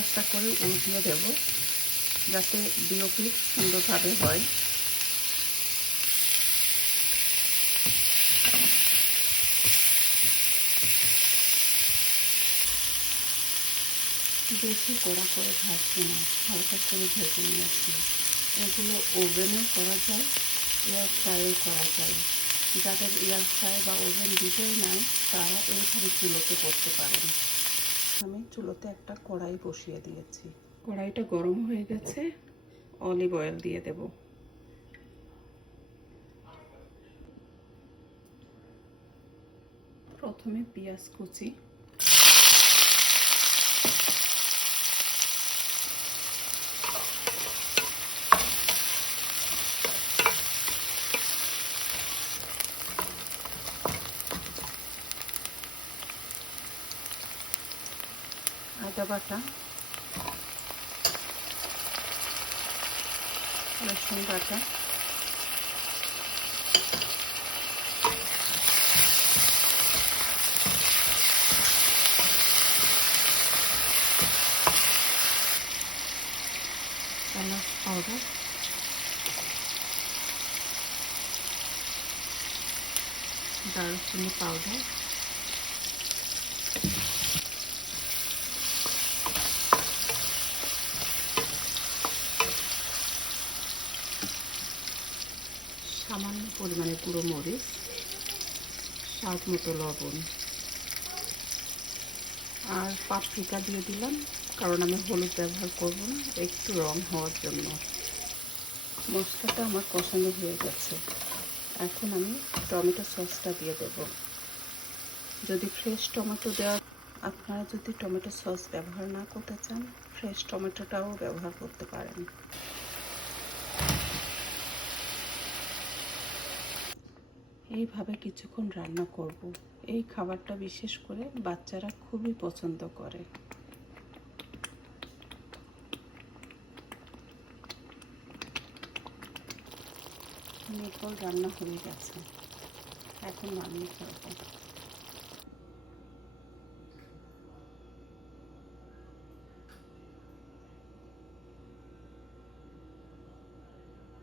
একটা একটা করে উল্টিয়ে দেব যাতে দুটো পিঠ সুন্দরভাবে হয়। বেশি কড়া করে ভাজবো না, হালকা করে ভেজে নিয়েছি। এগুলো ওভেনেও করা যায়, এয়ার ফ্রাইও করা যায়। যাদের এয়ার ফ্রাই বা ওভেন দুটোই নাই তারা এইভাবে চুলোতে করতে পারেন। আমি চুলোতে একটা কড়াই বসিয়ে দিয়েছি। কড়াইটা গরম হয়ে গেছে, অলিভ অয়েল দিয়ে দেব। প্রথমে পেঁয়াজ কুচি, আদা বাটা, রসুন বাটা, এলাচ পাউডার, দারুচিনি পাউডার, সামান্য পরিমাণে গুঁড়ো মরিচ, স্বাদ মতো লবণ আর পাপরিকা দিয়ে দিলাম, কারণ আমি হলুদ ব্যবহার করব না, একটু রং হওয়ার জন্য। মশলাটা আমার কষানো হয়ে গেছে। এখন আমি টমেটো সসটা দিয়ে দেব। যদি ফ্রেশ টমেটো দেওয়া, আপনারা যদি টমেটো সস ব্যবহার না করতে চান ফ্রেশ টমেটোটাও ব্যবহার করতে পারেন। এইভাবে কিছুক্ষণ রান্না করব। এই খাবারটা বিশেষ করে বাচ্চারা খুবই পছন্দ করে। মেটবল রান্না হয়ে গেছে, এখন নামিয়ে ফেলবো।